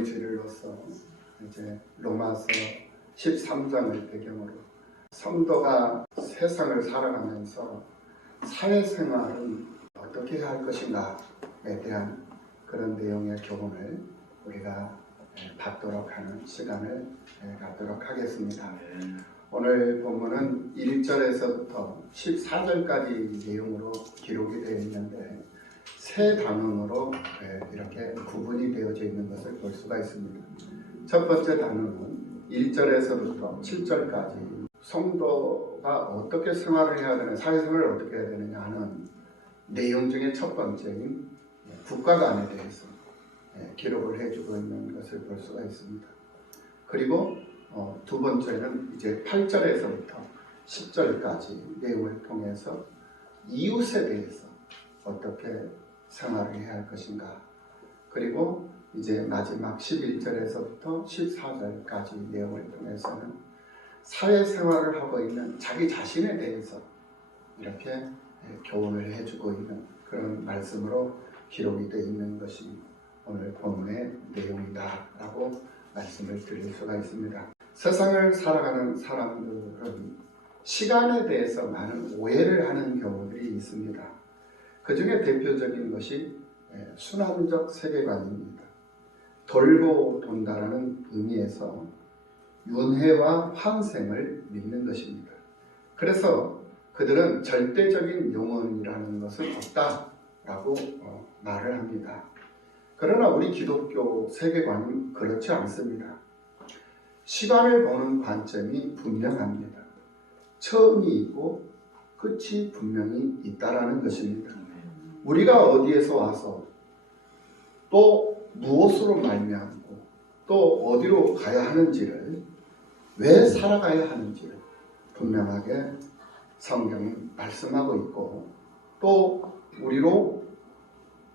본문의 진리로서 이제 로마서 13장을 배경으로 성도가 세상을 살아가면서 사회생활은 어떻게 해야 할 것인가에 대한 그런 내용의 교훈을 우리가 받도록 하는 시간을 갖도록 하겠습니다. 오늘 본문은 1절에서부터 14절까지 내용으로 기록이 되어 있는데 세 단원으로 이렇게 구분이 되어져 있는 것을 볼 수가 있습니다. 첫 번째 단원은 1절에서부터 7절까지 성도가 어떻게 생활을 해야 되느냐, 사회생활을 어떻게 해야 되느냐 하는 내용 중에 첫 번째인 국가관에 대해서 기록을 해주고 있는 것을 볼 수가 있습니다. 그리고 두 번째는 이제 8절에서부터 10절까지 내용을 통해서 이웃에 대해서 어떻게 생활을 해야 할 것인가, 그리고 이제 마지막 11절에서부터 14절까지 내용을 통해서는 사회생활을 하고 있는 자기 자신에 대해서 이렇게 교훈을 해주고 있는 그런 말씀으로 기록이 되어 있는 것이 오늘 본문의 내용이다 라고 말씀을 드릴 수가 있습니다. 세상을 살아가는 사람들은 시간에 대해서 많은 오해를 하는 경우들이 있습니다. 그 중에 대표적인 것이 순환적 세계관입니다. 돌고 돈다라는 의미에서 윤회와 환생을 믿는 것입니다. 그래서 그들은 절대적인 영혼이라는 것은 없다라고 말을 합니다. 그러나 우리 기독교 세계관은 그렇지 않습니다. 시간을 보는 관점이 분명합니다. 처음이 있고 끝이 분명히 있다라는 것입니다. 우리가 어디에서 와서 또 무엇으로 말미암고 또 어디로 가야 하는지를, 왜 살아가야 하는지를 분명하게 성경이 말씀하고 있고, 또 우리로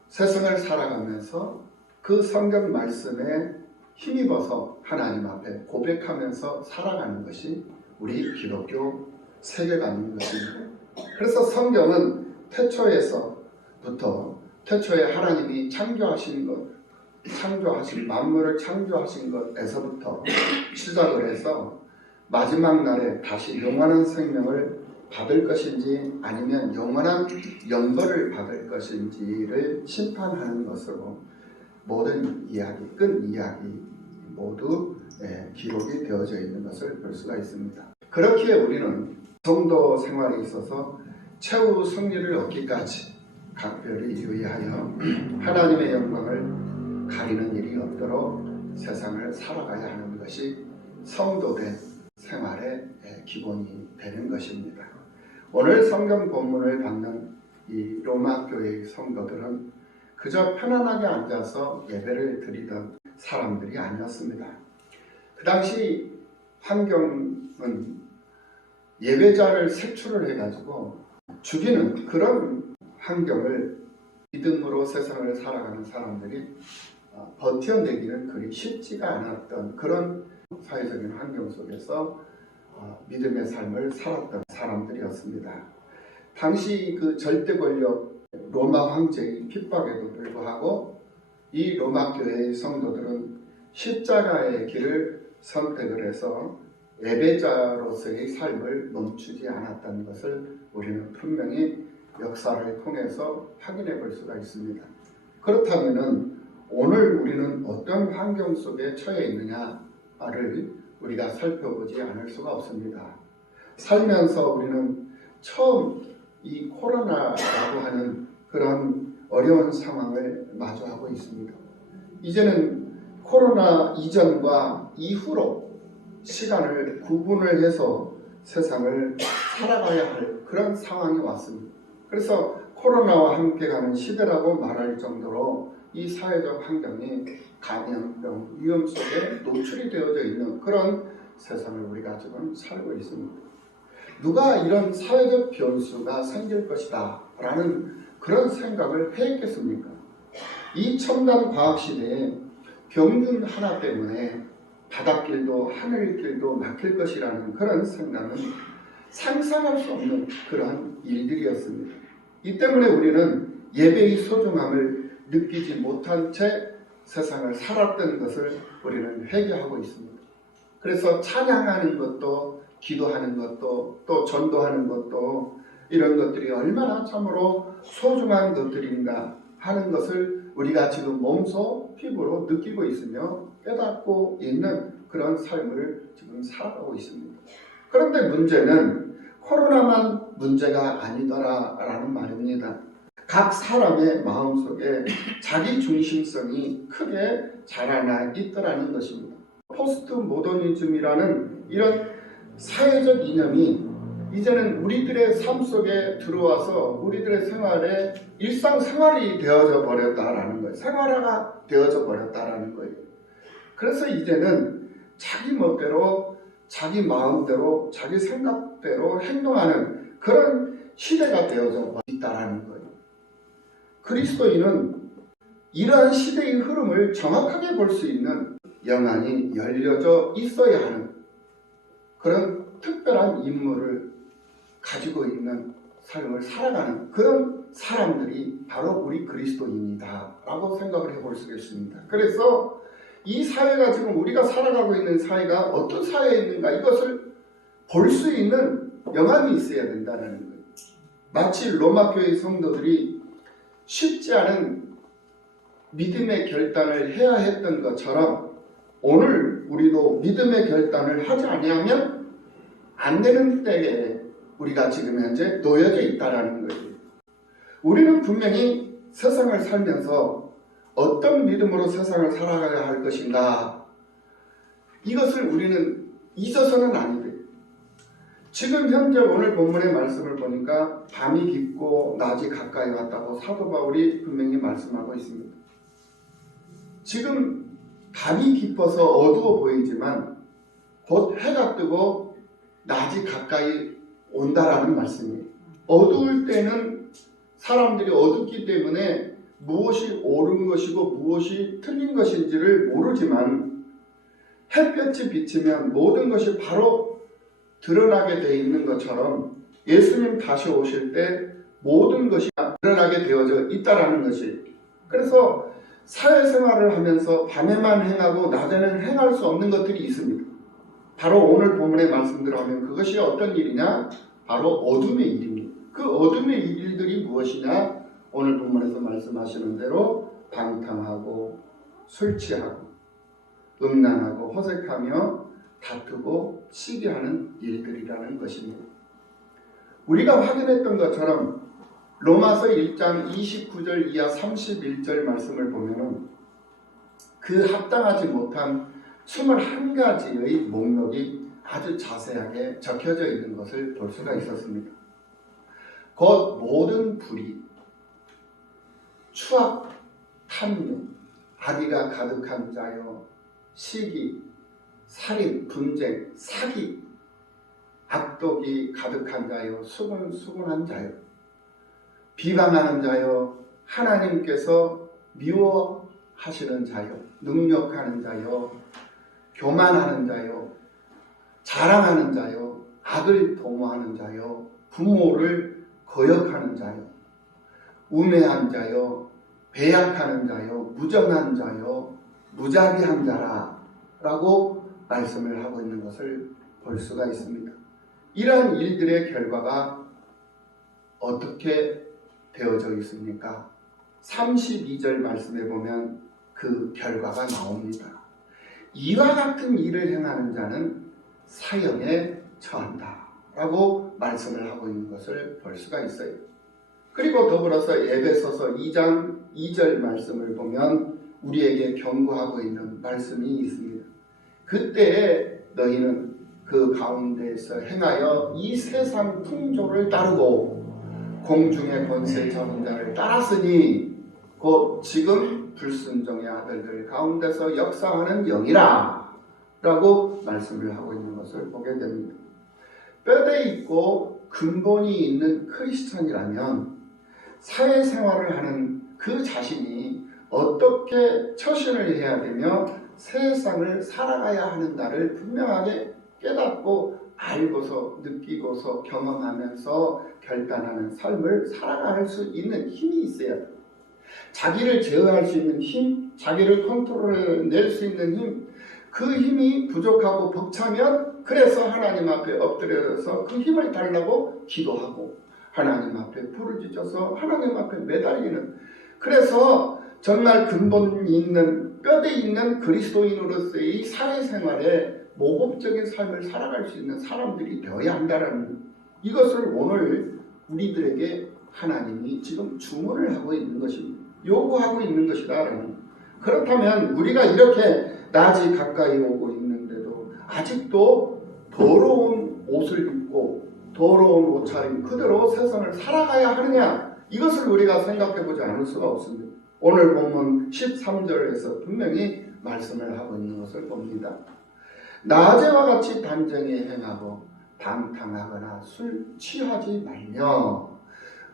세상을 살아가면서 그 성경 말씀에 힘입어서 하나님 앞에 고백하면서 살아가는 것이 우리 기독교 세계관인 것입니다. 그래서 성경은 태초에 하나님이 창조하신 만물을 창조하신 것에서부터 시작을 해서 마지막 날에 다시 영원한 생명을 받을 것인지 아니면 영원한 영벌을 받을 것인지를 심판하는 것으로 모든 이야기, 끈 이야기 모두 기록이 되어져 있는 것을 볼 수가 있습니다. 그렇기에 우리는 성도 생활에 있어서 최후 승리를 얻기까지 각별히 유의하여 하나님의 영광을 가리는 일이 없도록 세상을 살아가야 하는 것이 성도된 생활의 기본이 되는 것입니다. 오늘 성경 본문을 받는 이 로마 교회의 성도들은 그저 편안하게 앉아서 예배를 드리던 사람들이 아니었습니다. 그 당시 환경은 예배자를 색출을 해가지고 죽이는 그런 환경을 믿음으로 세상을 살아가는 사람들이 버텨내기는 그리 쉽지가 않았던 그런 사회적인 환경 속에서 믿음의 삶을 살았던 사람들이었습니다. 당시 그 절대 권력 로마 황제의 핍박에도 불구하고 이 로마 교회의 성도들은 십자가의 길을 선택을 해서 예배자로서의 삶을 멈추지 않았다는 것을 우리는 분명히 역사를 통해서 확인해 볼 수가 있습니다. 그렇다면 오늘 우리는 어떤 환경 속에 처해 있느냐를 우리가 살펴보지 않을 수가 없습니다. 살면서 우리는 처음 이 코로나라고 하는 그런 어려운 상황을 마주하고 있습니다. 이제는 코로나 이전과 이후로 시간을 구분을 해서 세상을 살아가야 할 그런 상황이 왔습니다. 그래서 코로나와 함께 가는 시대라고 말할 정도로 이 사회적 환경이 감염병 위험 속에 노출이 되어져 있는 그런 세상을 우리가 지금 살고 있습니다. 누가 이런 사회적 변수가 생길 것이다 라는 그런 생각을 했겠습니까? 이 첨단 과학 시대에 병균 하나 때문에 바닷길도 하늘길도 막힐 것이라는 그런 생각은 상상할 수 없는 그러한 일들이었습니다. 이 때문에 우리는 예배의 소중함을 느끼지 못한 채 세상을 살았던 것을 우리는 회개하고 있습니다. 그래서 찬양하는 것도, 기도하는 것도, 또 전도하는 것도, 이런 것들이 얼마나 참으로 소중한 것들인가 하는 것을 우리가 지금 몸소 피부로 느끼고 있으며 깨닫고 있는 그런 삶을 지금 살아가고 있습니다. 그런데 문제는 코로나만 문제가 아니더라라는 말입니다. 각 사람의 마음속에 자기 중심성이 크게 자라나 있더라는 것입니다. 포스트 모더니즘이라는 이런 사회적 이념이 이제는 우리들의 삶 속에 들어와서 우리들의 생활에 일상생활이 되어져 버렸다라는 거예요. 생활화가 되어져 버렸다라는 거예요. 그래서 이제는 자기 멋대로, 자기 마음대로, 자기 생각대로 행동하는 그런 시대가 되어져 있다라는 거예요. 그리스도인은 이러한 시대의 흐름을 정확하게 볼 수 있는 영안이 열려져 있어야 하는 그런 특별한 인물을 가지고 있는 삶을 살아가는 그런 사람들이 바로 우리 그리스도인이다 라고 생각을 해볼 수 있습니다. 그래서 이 사회가 지금 우리가 살아가고 있는 사회가 어떤 사회에 있는가, 이것을 볼 수 있는 영안이 있어야 된다는 거예요. 마치 로마교회 성도들이 쉽지 않은 믿음의 결단을 해야 했던 것처럼 오늘 우리도 믿음의 결단을 하지 아니하면 안 되는 때에 우리가 지금 현재 놓여져 있다는 거예요. 우리는 분명히 세상을 살면서 어떤 믿음으로 세상을 살아가야 할 것인가, 이것을 우리는 잊어서는 안 돼요. 지금 현재 오늘 본문의 말씀을 보니까 밤이 깊고 낮이 가까이 왔다고 사도 바울이 분명히 말씀하고 있습니다. 지금 밤이 깊어서 어두워 보이지만 곧 해가 뜨고 낮이 가까이 온다라는 말씀이에요. 어두울 때는 사람들이 어둡기 때문에 무엇이 옳은 것이고 무엇이 틀린 것인지를 모르지만 햇볕이 비치면 모든 것이 바로 드러나게 되어 있는 것처럼 예수님 다시 오실 때 모든 것이 드러나게 되어져 있다라는 것이, 그래서 사회생활을 하면서 밤에만 행하고 낮에는 행할 수 없는 것들이 있습니다. 바로 오늘 본문의 말씀대로 하면 그것이 어떤 일이냐? 바로 어둠의 일입니다. 그 어둠의 일들이 무엇이냐? 오늘 본문에서 말씀하시는 대로 방탕하고 술 취하고 음란하고 허색하며 다투고 시기하는 일들이라는 것입니다. 우리가 확인했던 것처럼 로마서 1장 29절 이하 31절 말씀을 보면 그 합당하지 못한 21가지의 목록이 아주 자세하게 적혀져 있는 것을 볼 수가 있었습니다. 곧 모든 불의, 추악, 탐욕, 악의가 가득한 자여, 시기, 살인, 분쟁, 사기, 악독이 가득한 자여, 수군한 자여, 비방하는 자여, 하나님께서 미워하시는 자여, 능력하는 자여, 교만하는 자여, 자랑하는 자여, 악을 도모하는 자여, 부모를 거역하는 자여, 우매한 자여, 배약하는 자여, 무정한 자여, 무자비한 자라 라고 말씀을 하고 있는 것을 볼 수가 있습니다. 이러한 일들의 결과가 어떻게 되어져 있습니까? 32절 말씀에 보면 그 결과가 나옵니다. 이와 같은 일을 행하는 자는 사형에 처한다 라고 말씀을 하고 있는 것을 볼 수가 있어요. 그리고 더불어서 에베소서 2장 2절 말씀을 보면 우리에게 경고하고 있는 말씀이 있습니다. 그때에 너희는 그 가운데에서 행하여 이 세상 풍조를 따르고 공중의 권세 잡은 자를 따랐으니 곧 지금 불순종의 아들들 가운데서 역사하는 영이라 라고 말씀을 하고 있는 것을 보게 됩니다. 뼈대 있고 근본이 있는 크리스천이라면 사회생활을 하는 그 자신이 어떻게 처신을 해야 되며 세상을 살아가야 하는가를 분명하게 깨닫고 알고서 느끼고서 경험하면서 결단하는 삶을 살아갈 수 있는 힘이 있어야 돼요. 자기를 제어할 수 있는 힘, 자기를 컨트롤해낼 수 있는 힘, 그 힘이 부족하고 벅차면 그래서 하나님 앞에 엎드려서 그 힘을 달라고 기도하고 하나님 앞에 부르짖어서 하나님 앞에 매달리는, 그래서 정말 근본 있는 뼈대 있는 그리스도인으로서의 사회생활에 모범적인 삶을 살아갈 수 있는 사람들이 되어야 한다는 이것을 오늘 우리들에게 하나님이 지금 주문을 하고 있는 것입니다. 요구하고 있는 것이다라는. 그렇다면 우리가 이렇게 낮이 가까이 오고 있는데도 아직도 더러운 옷을 입고 더러운 옷차림 그대로 세상을 살아가야 하느냐, 이것을 우리가 생각해보지 않을 수가 없습니다. 오늘 본문 13절에서 분명히 말씀을 하고 있는 것을 봅니다. 낮에와 같이 단정히 행하고 방탕하거나 술 취하지 말며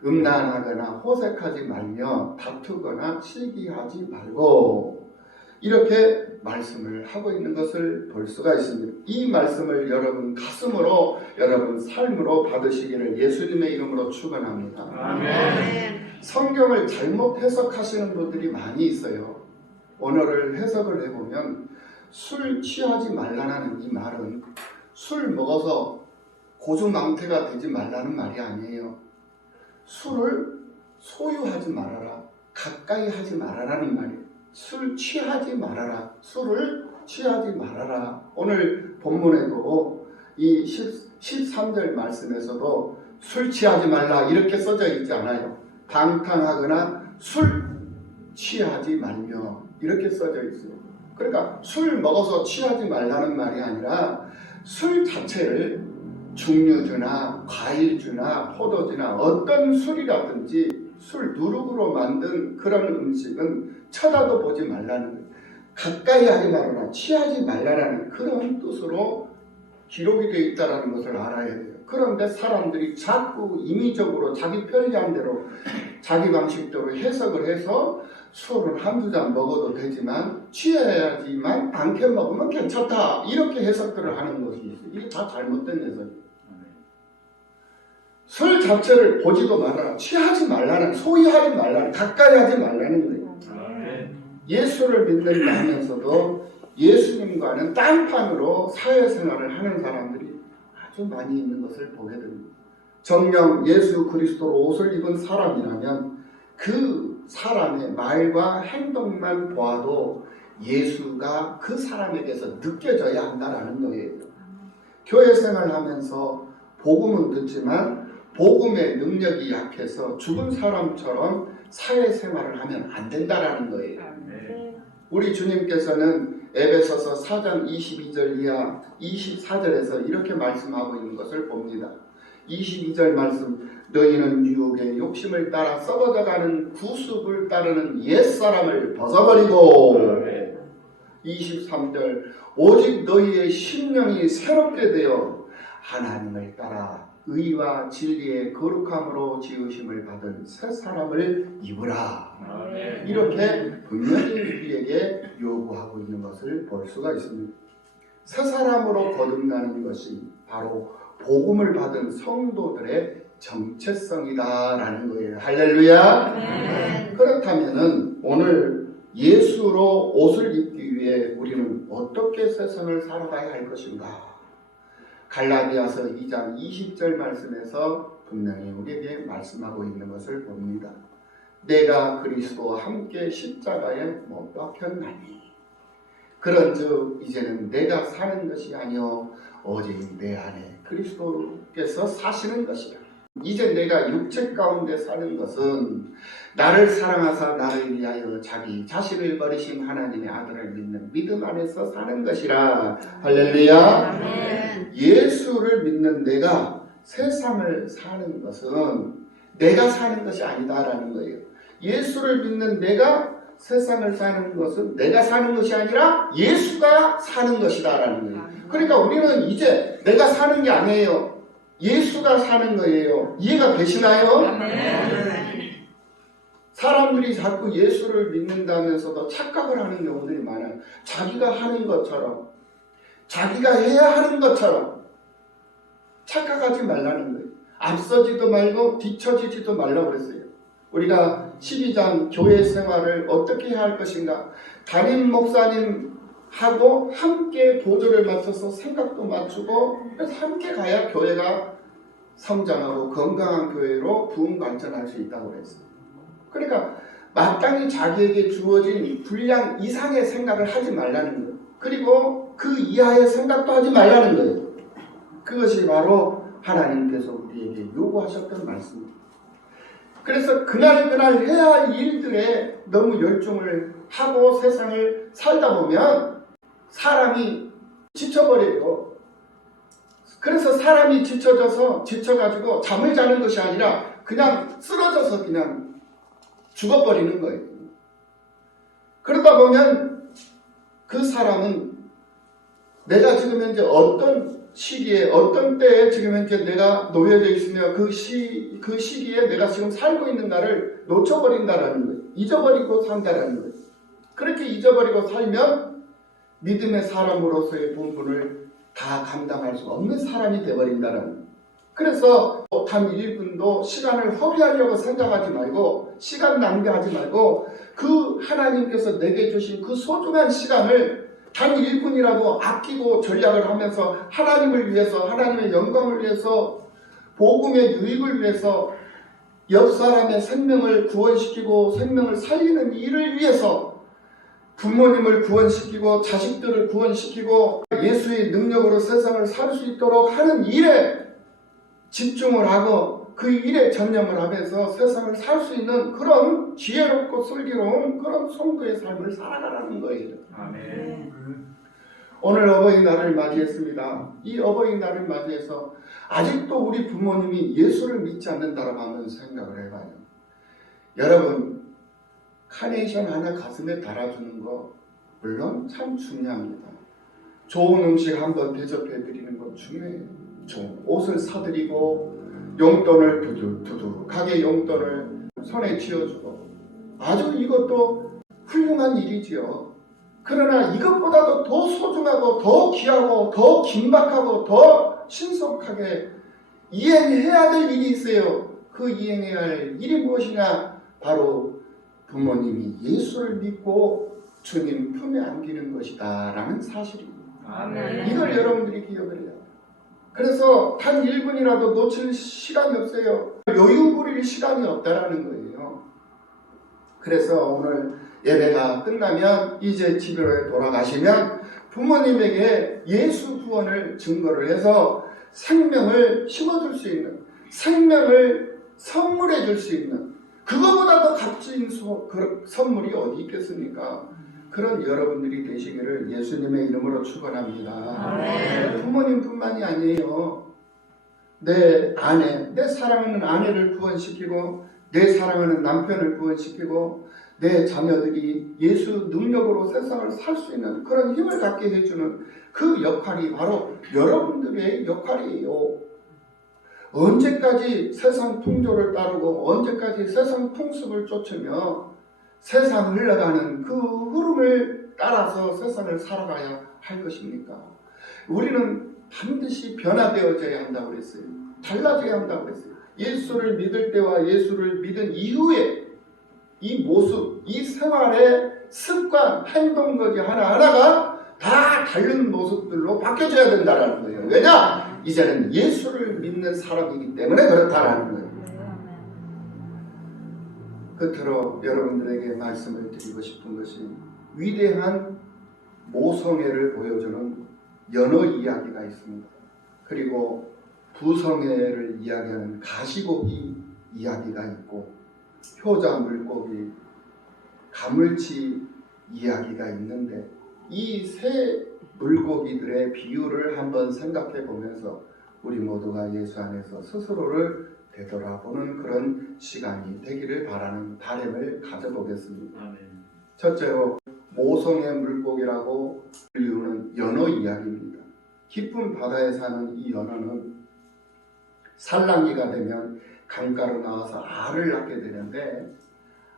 음란하거나 호색하지 말며 다투거나 시기하지 말고, 이렇게 말씀을 하고 있는 것을 볼 수가 있습니다. 이 말씀을 여러분 가슴으로, 여러분 삶으로 받으시기를 예수님의 이름으로 축원합니다. 아멘. 성경을 잘못 해석하시는 분들이 많이 있어요. 언어를 해석을 해보면 술 취하지 말라는 이 말은 술 먹어서 고주망태가 되지 말라는 말이 아니에요. 술을 소유하지 말아라, 가까이 하지 말아라는 말이에요. 술 취하지 말아라, 술을 취하지 말아라. 오늘 본문에도 이 13절 말씀에서도 술 취하지 말라 이렇게 써져 있지 않아요. 방탕하거나 술 취하지 말며 이렇게 써져 있어요. 그러니까 술 먹어서 취하지 말라는 말이 아니라 술 자체를 증류주나 과일주나 포도주나 어떤 술이라든지 술 누룩으로 만든 그런 음식은 쳐다도 보지 말라는 거예요. 가까이 하지 말아라, 취하지 말라라는 그런 뜻으로 기록이 되어 있다는 것을 알아야 돼요. 그런데 사람들이 자꾸 임의적으로 자기 편리한 대로 자기 방식대로 해석을 해서 술은 한두 잔 먹어도 되지만 취해야지만 않게 먹으면 괜찮다, 이렇게 해석들을 하는 것이 있어요. 이게 다 잘못된 해석이에요. 술 자체를 보지도 말아라, 취하지 말라는, 소유하지 말라는, 가까이 하지 말라는 거예요. 예수를 믿는다 하면서도 예수님과는 딴판으로 사회생활을 하는 사람들이 아주 많이 있는 것을 보게 됩니다. 정녕 예수 그리스도로 옷을 입은 사람이라면 그 사람의 말과 행동만 보아도 예수가 그 사람에게서 느껴져야 한다는 거예요. 교회 생활하면서 복음은 듣지만 복음의 능력이 약해서 죽은 사람처럼 사회생활을 하면 안 된다는 거예요. 우리 주님께서는 에베소서 4장 22절 이하 24절에서 이렇게 말씀하고 있는 것을 봅니다. 22절 말씀, 너희는 유혹의 욕심을 따라 썩어져가는 구습을 따르는 옛사람을 벗어버리고, 23절, 오직 너희의 심령이 새롭게 되어 하나님을 따라 의와 진리의 거룩함으로 지으심을 받은 새 사람을 입으라. 이렇게 분명히 우리에게 요구하고 있는 것을 볼 수가 있습니다. 새 사람으로 거듭나는 것이 바로 복음을 받은 성도들의 정체성이다라는 거예요. 할렐루야. 그렇다면은 오늘 예수로 옷을 입기 위해 우리는 어떻게 세상을 살아가야 할 것인가? 갈라디아서 2장 20절 말씀에서 분명히 우리에게 말씀하고 있는 것을 봅니다. 내가 그리스도와 함께 십자가에 못 박혔나니 그런즉 이제는 내가 사는 것이 아니요 오직 내 안에 그리스도께서 사시는 것이라. 이제 내가 육체 가운데 사는 것은 나를 사랑하사 나를 위하여 자기 자신을 버리신 하나님의 아들을 믿는 믿음 안에서 사는 것이라. 할렐루야. 예수를 믿는 내가 세상을 사는 것은 내가 사는 것이 아니다라는 거예요. 예수를 믿는 내가 세상을 사는 것은 내가 사는 것이 아니라 예수가 사는 것이다라는 거예요. 그러니까 우리는 이제 내가 사는 게 아니에요. 예수가 사는 거예요. 이해가 되시나요? 사람들이 자꾸 예수를 믿는다면서도 착각을 하는 경우들이 많아요. 자기가 하는 것처럼, 자기가 해야 하는 것처럼 착각하지 말라는 거예요. 앞서지도 말고 뒤처지지도 말라고 그랬어요. 우리가 12장 교회 생활을 어떻게 해야 할 것인가. 담임 목사님하고 함께 보조를 맞춰서 생각도 맞추고 함께 가야 교회가 성장하고 건강한 교회로 부흥 발전할 수 있다고 그랬어요. 그러니까 마땅히 자기에게 주어진 분량 이상의 생각을 하지 말라는 거예요. 그리고 그 이하의 생각도 하지 말라는 거예요. 그것이 바로 하나님께서 우리에게 요구하셨던 말씀입니다. 그래서 그날 해야 할 일들에 너무 열중을 하고 세상을 살다 보면 사람이 지쳐버려요. 그래서 사람이 지쳐가지고 잠을 자는 것이 아니라 그냥 쓰러져서 그냥 죽어버리는 거예요. 그러다 보면 그 사람은 내가 지금 현재 어떤 시기에 어떤 때에 지금 현재 내가 놓여져 있으며 그 시기에 내가 지금 살고 있는가를 놓쳐버린다라는 거예요. 잊어버리고 산다라는 거예요. 그렇게 잊어버리고 살면 믿음의 사람으로서의 본분을 다 감당할 수 없는 사람이 되어버린다는 거예요. 그래서 단 1분도 시간을 허비하려고 생각하지 말고 시간 낭비하지 말고 그 하나님께서 내게 주신 그 소중한 시간을 단 1분이라도 아끼고 전략을 하면서 하나님을 위해서 하나님의 영광을 위해서 복음의 유익을 위해서 옆 사람의 생명을 구원시키고 생명을 살리는 일을 위해서 부모님을 구원시키고 자식들을 구원시키고 예수의 능력으로 세상을 살 수 있도록 하는 일에 집중을 하고 그 일에 전념을 하면서 세상을 살 수 있는 그런 지혜롭고 슬기로운 그런 성도의 삶을 살아가라는 거예요. 아멘. 오늘 어버이날을 맞이했습니다. 이 어버이날을 맞이해서 아직도 우리 부모님이 예수를 믿지 않는다라고 하는 생각을 해봐요. 여러분, 카네이션 하나 가슴에 달아주는 거 물론 참 중요합니다. 좋은 음식 한번 대접해드리는 건 중요해요. 좋은 옷을 사드리고 용돈을 두둑하게 용돈을 손에 쥐어주고 아주 이것도 훌륭한 일이지요. 그러나 이것보다도 더 소중하고 더 귀하고 더 긴박하고 더 신속하게 이행해야 될 일이 있어요. 그 이행해야 할 일이 무엇이냐? 바로 부모님이 예수를 믿고 주님 품에 안기는 것이다 라는 사실입니다. 아멘. 이걸 여러분들이 기억을 해야 돼요. 그래서 단 1분이라도 놓칠 시간이 없어요. 여유 부릴 시간이 없다라는 거예요. 그래서 오늘 예배가 끝나면 이제 집으로 돌아가시면 부모님에게 예수 구원을 증거를 해서 생명을 심어줄 수 있는, 생명을 선물해 줄 수 있는, 그거보다 더 값진 선물이 어디 있겠습니까? 그런 여러분들이 되시기를 예수님의 이름으로 축원합니다. 아멘. 부모님뿐만이 아니에요. 내 아내, 내 사랑하는 아내를 구원시키고 내 사랑하는 남편을 구원시키고 내 자녀들이 예수 능력으로 세상을 살 수 있는 그런 힘을 갖게 해주는 그 역할이 바로 여러분들의 역할이에요. 언제까지 세상 풍조를 따르고 언제까지 세상 풍습을 쫓으며 세상 흘러가는 그 흐름을 따라서 세상을 살아가야 할 것입니까? 우리는 반드시 변화되어져야 한다고 그랬어요. 달라져야 한다고 그랬어요. 예수를 믿을 때와 예수를 믿은 이후에 이 모습, 이 생활의 습관, 행동 거지 하나하나가 다 다른 모습들로 바뀌어져야 된다는 거예요. 왜냐? 이제는 예수를 믿는 사람이기 때문에 그렇다라는 거예요. 끝으로 여러분들에게 말씀을 드리고 싶은 것이 위대한 모성애를 보여주는 연어 이야기가 있습니다. 그리고 부성애를 이야기하는 가시고기 이야기가 있고 효자 물고기, 가물치 이야기가 있는데 이 세 물고기들의 비유를 한번 생각해 보면서 우리 모두가 예수 안에서 스스로를 되돌아보는 그런 시간이 되기를 바라는 바람을 가져보겠습니다. 아멘. 첫째로 모성의 물고기라고 불리우는 연어 이야기입니다. 깊은 바다에 사는 이 연어는 산란기가 되면 강가로 나와서 알을 낳게 되는데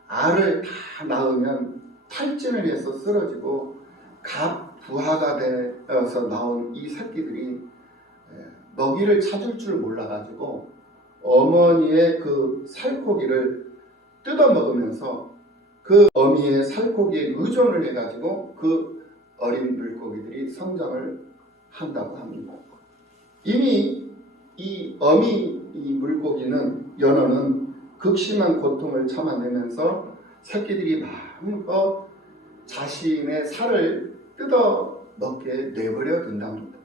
알을 다 낳으면 탈진을 해서 쓰러지고 갑부하가 되어서 나온 이 새끼들이 먹이를 찾을 줄 몰라가지고 어머니의 그 살코기를 뜯어 먹으면서 그 어미의 살코기에 의존을 해가지고 그 어린 물고기들이 성장을 한다고 합니다. 이미 이 어미 이 물고기는 연어는 극심한 고통을 참아내면서 새끼들이 마음껏 자신의 살을 뜯어 먹게 내버려 둔답니다.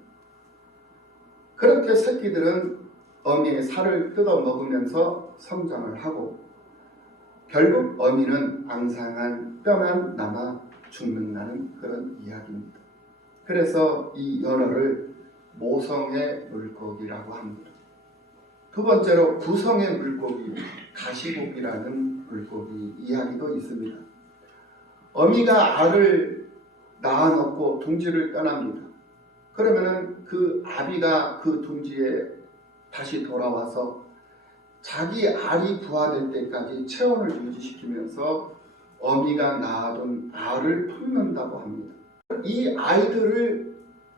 그렇게 새끼들은 어미의 살을 뜯어 먹으면서 성장을 하고 결국 어미는 앙상한 뼈만 남아 죽는다는 그런 이야기입니다. 그래서 이 연어를 모성의 물고기라고 합니다. 두 번째로 구성의 물고기, 가시고기라는 물고기 이야기도 있습니다. 어미가 알을 낳아놓고 둥지를 떠납니다. 그러면은 그 아비가 그 둥지에 다시 돌아와서 자기 알이 부화될 때까지 체온을 유지시키면서 어미가 낳아둔 알을 품는다고 합니다. 이 아이들을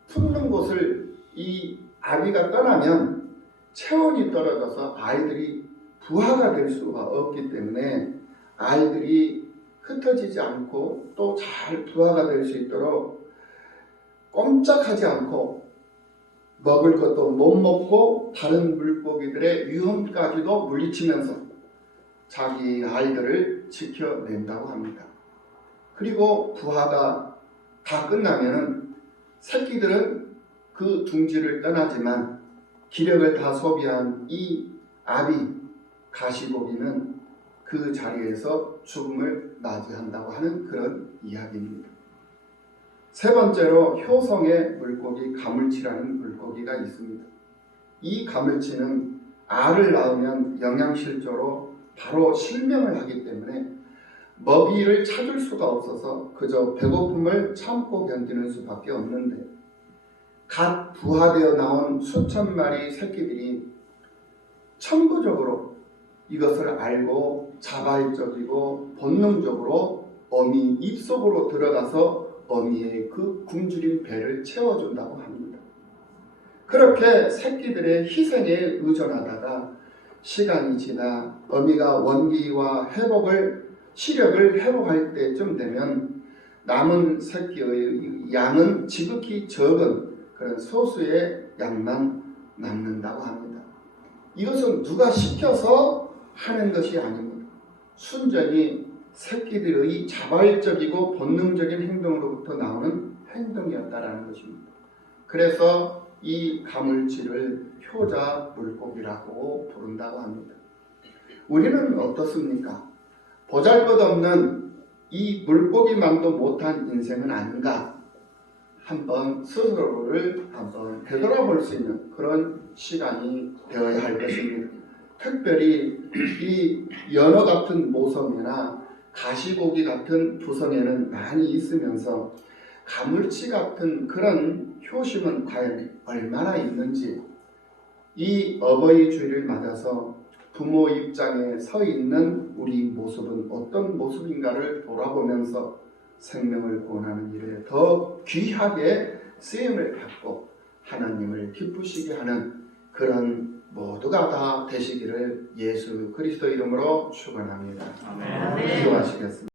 품는 곳을 이 아비가 떠나면 체온이 떨어져서 아이들이 부화가 될 수가 없기 때문에 아이들이 흩어지지 않고 또 잘 부화가 될 수 있도록 꼼짝하지 않고 먹을 것도 못 먹고 다른 물고기들의 위험까지도 물리치면서 자기 아이들을 지켜낸다고 합니다. 그리고 부화가 다 끝나면은 새끼들은 그 둥지를 떠나지만 기력을 다 소비한 이 아비 가시고기는 그 자리에서 죽음을 맞이한다고 하는 그런 이야기입니다. 세 번째로 효성의 물고기 가물치라는 물고기가 있습니다. 이 가물치는 알을 낳으면 영양실조로 바로 실명을 하기 때문에 먹이를 찾을 수가 없어서 그저 배고픔을 참고 견디는 수밖에 없는데 갓 부화되어 나온 수천 마리 새끼들이 천부적으로 이것을 알고 자발적이고 본능적으로 어미 입속으로 들어가서 어미의 그 굶주린 배를 채워준다고 합니다. 그렇게 새끼들의 희생에 의존하다가 시간이 지나 어미가 원기와 시력을 회복할 때쯤 되면 남은 새끼의 양은 지극히 적은 그런 소수의 양만 남는다고 합니다. 이것은 누가 시켜서 하는 것이 아닙니다. 순전히 새끼들의 자발적이고 본능적인 행동으로부터 나오는 행동이었다라는 것입니다. 그래서 이 가물치를 효자 물고기라고 부른다고 합니다. 우리는 어떻습니까? 보잘것없는 이 물고기만도 못한 인생은 아닌가? 한번 스스로를 한번 되돌아볼 수 있는 그런 시간이 되어야 할 것입니다. 특별히 이 연어 같은 모성애나 가시고기 같은 부성애는 많이 있으면서 가물치 같은 그런 효심은 과연 얼마나 있는지 이 어버이 주일을 맞아서 부모 입장에 서 있는 우리 모습은 어떤 모습인가를 돌아보면서 생명을 구원하는 일에 더 귀하게 쓰임을 받고 하나님을 기쁘시게 하는 그런 모두가 다 되시기를 예수 그리스도 이름으로 축원합니다. 아멘. 기도하시겠습니다.